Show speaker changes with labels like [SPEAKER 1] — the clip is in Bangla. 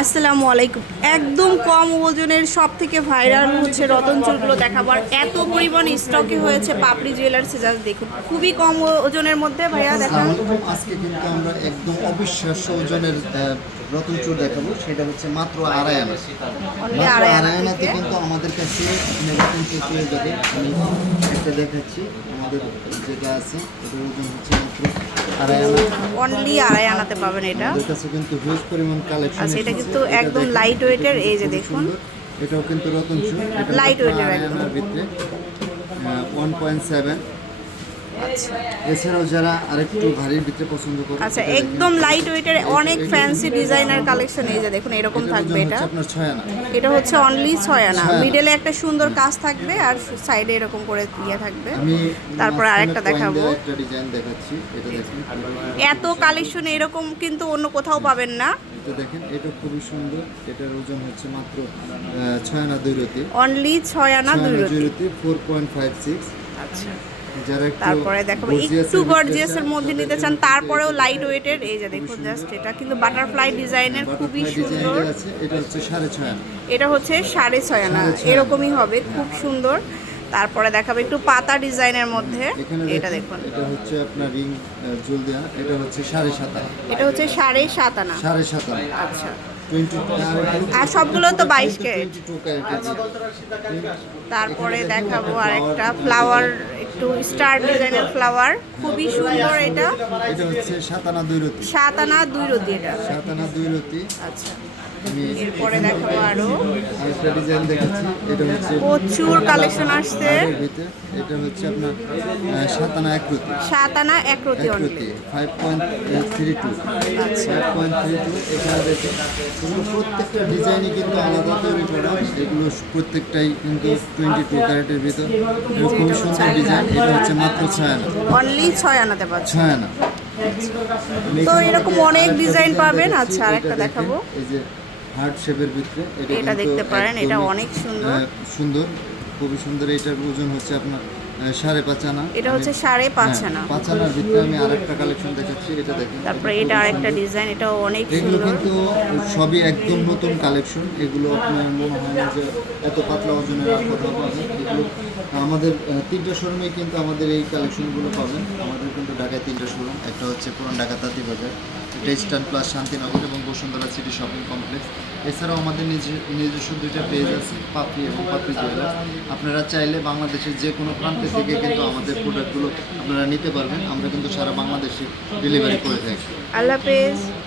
[SPEAKER 1] আসসালামু আলাইকুম। একদম কম ওজনের সব থেকে ভাইরাল হচ্ছে রতন চুলগুলো দেখাবার এত পরিমাণ স্টকে হয়েছে পাপড়ি জুয়েলার্সে জাস্ট দেখুন। খুবই কম ওজনের মধ্যে ভাইয়া দেখান।
[SPEAKER 2] আজকে কিন্তু আমরা একদম অবিশ্বাস্য ওজনের রতন চুর দেখাবো। সেটা হচ্ছে মাত্র আড়াই আনা।
[SPEAKER 1] আড়াই
[SPEAKER 2] আনাতে কিন্তু আমাদের কাছে রতন চুর পেয়ে যাবে আমি একটা দেখাচ্ছি। আমাদের যেটা আছে এটার ওজন হচ্ছে মাত্র
[SPEAKER 1] অনলি আড়াই আনাতে পাবেন এটা।
[SPEAKER 2] আমাদের কাছে কিন্তু হিউজ পরিমাণ কালেকশন
[SPEAKER 1] আছে এটা কিন্তু একদম লাইট ওয়েটের এই যে দেখুন।
[SPEAKER 2] এটাও কিন্তু রতন
[SPEAKER 1] লাইট
[SPEAKER 2] আড়াই
[SPEAKER 1] একদম।
[SPEAKER 2] ভিতরে। ওয়ান পয়েন্ট সেভেন
[SPEAKER 1] আচ্ছা।
[SPEAKER 2] এছাড়াও যারা আরেকটু ভারীর ভিতরে পছন্দ করে
[SPEAKER 1] আচ্ছা একদম লাইট ওয়েটের অনেক ফ্যান্সি ডিজাইনার কালেকশন এই যে দেখুন এরকম থাকবে এটা।
[SPEAKER 2] আপনার ছয় আনা
[SPEAKER 1] এটা হচ্ছে অনলি ছয় আনা মিডলে একটা সুন্দর কাজ থাকবে আর সাইডে এরকম করে ইয়ে থাকবে। তারপরে আরেকটা দেখাবো।
[SPEAKER 2] একটা ডিজাইন দেখাচ্ছি। এটা দেখেন।
[SPEAKER 1] এত কালেকশন এরকম কিন্তু অন্য কোথাও পাবেন না।
[SPEAKER 2] এটা দেখেন এটা খুবই সুন্দর। এটার ওজন হচ্ছে মাত্র আহ, ছয় আনা দুই রতি।
[SPEAKER 1] অনলি ছয় আনা দুই রতি।
[SPEAKER 2] দুই রতি ফোর পয়েন্ট ফাইভ সিক্স
[SPEAKER 1] আচ্ছা।
[SPEAKER 2] যারা একটু
[SPEAKER 1] তারপরে
[SPEAKER 2] দেখো
[SPEAKER 1] একটু গর্জিয়াসের মধ্যে নিতে চান তারপরেও লাইট ওয়েটের এই যে দেখুন জাস্ট এটা কিন্তু বাটারফ্লাই ডিজাইনের খুবই সুন্দর।
[SPEAKER 2] এটা হচ্ছে সাড়ে ছয় আনা।
[SPEAKER 1] এটা হচ্ছে সাড়ে ছয় আনা। এরকমই হবে খুব সুন্দর। তারপরে দেখাবো একটু পাতা ডিজাইনের মধ্যে। এটা
[SPEAKER 2] দেখুন এটা হচ্ছে আপনার রিং জুল দেওয়া এটা হচ্ছে সাড়ে সাত আনা।
[SPEAKER 1] এটা হচ্ছে সাড়ে সাত আনা।
[SPEAKER 2] সাড়ে সাত আনা।
[SPEAKER 1] আচ্ছা। আর সবগুলো তো বাইশ ক্যারেট
[SPEAKER 2] ক্যারেটের
[SPEAKER 1] তারপরে দেখাবো আরেকটা ফ্লাওয়ার একটু স্টার ডিজাইনের ফ্লাওয়ার খুবই সুন্দর এটা।
[SPEAKER 2] এটা হচ্ছে সাত আনা দুই রতি।
[SPEAKER 1] সাত আনা দুই রতি এটা।
[SPEAKER 2] সাত আনা দুই রতি।
[SPEAKER 1] আচ্ছা। এরপরে দেখাবো আরও।
[SPEAKER 2] আরেকটা ডিজাইন দেখাচ্ছি। এটা হচ্ছে
[SPEAKER 1] প্রচুর কালেকশন আসছে।
[SPEAKER 2] এটা হচ্ছে আপনার আহ, সাত আনা এক রতি
[SPEAKER 1] সাত আনা এক রতি
[SPEAKER 2] এক
[SPEAKER 1] অনলি
[SPEAKER 2] রতি five point three two five point three two এখানে দেখে এগুলো প্রত্যেকটা ডিজাইনই কিন্তু আলাদা তৈরি করা। এগুলো প্রত্যেকটাই কিন্তু টোয়েন্টি টু ক্যারেটের ভিতর। খুবই সুন্দর ডিজাইন। এটা হচ্ছে মাত্র ছয় আনা
[SPEAKER 1] অনলি ছয় আনাতে পারছি
[SPEAKER 2] ছয় আনা
[SPEAKER 1] তো এরকম অনেক ডিজাইন পাবেন। আচ্ছা আরেকটা দেখাবো।
[SPEAKER 2] এই যে হার্ট শেপের ভিতরে
[SPEAKER 1] এটা দেখতে পারেন, এটা অনেক সুন্দর।
[SPEAKER 2] সুন্দর খুবই সুন্দর এটার ওজন হচ্ছে আপনার সাড়ে পাঁচ আনা।
[SPEAKER 1] এটা হচ্ছে সাড়ে পাঁচ
[SPEAKER 2] হ্যাঁ,
[SPEAKER 1] আনা।
[SPEAKER 2] পাঁচ আনার ভিতরে আমি আরেকটা কালেকশন দেখাচ্ছি এটা দেখেন
[SPEAKER 1] তারপরে
[SPEAKER 2] এটা
[SPEAKER 1] এটা আরেকটা ডিজাইন এটাও অনেক
[SPEAKER 2] এগুলো কিন্তু সবই একদম নতুন কালেকশন এগুলো আপনার মনে হয় যে এত পাতলা ওজনের আর কোথাও পাবেন। এগুলো আমাদের তিনটা শোরুমে কিন্তু আমাদের এই কালেকশনগুলো পাবেন। আমাদের কিন্তু ঢাকায় তিনটা শোরুম একটা হচ্ছে পুরান ঢাকা তাঁতিবাজার এটা ইস্টার্ন প্লাস শান্তিনগর এবং বসুন্ধরা সিটি শপিং কমপ্লেক্স এছাড়াও আমাদের নিজে- নিজস্ব দুইটা পেজ আছে, পাপড়ি এবং পাপড়ি জুয়েলার্স। আপনারা চাইলে বাংলাদেশের যে কোনো প্রান্ত থেকে কিন্তু আমাদের প্রোডাক্টগুলো আপনারা নিতে পারবেন। আমরা কিন্তু সারা বাংলাদেশে ডেলিভারি করে থাকি।
[SPEAKER 1] আল্লাহ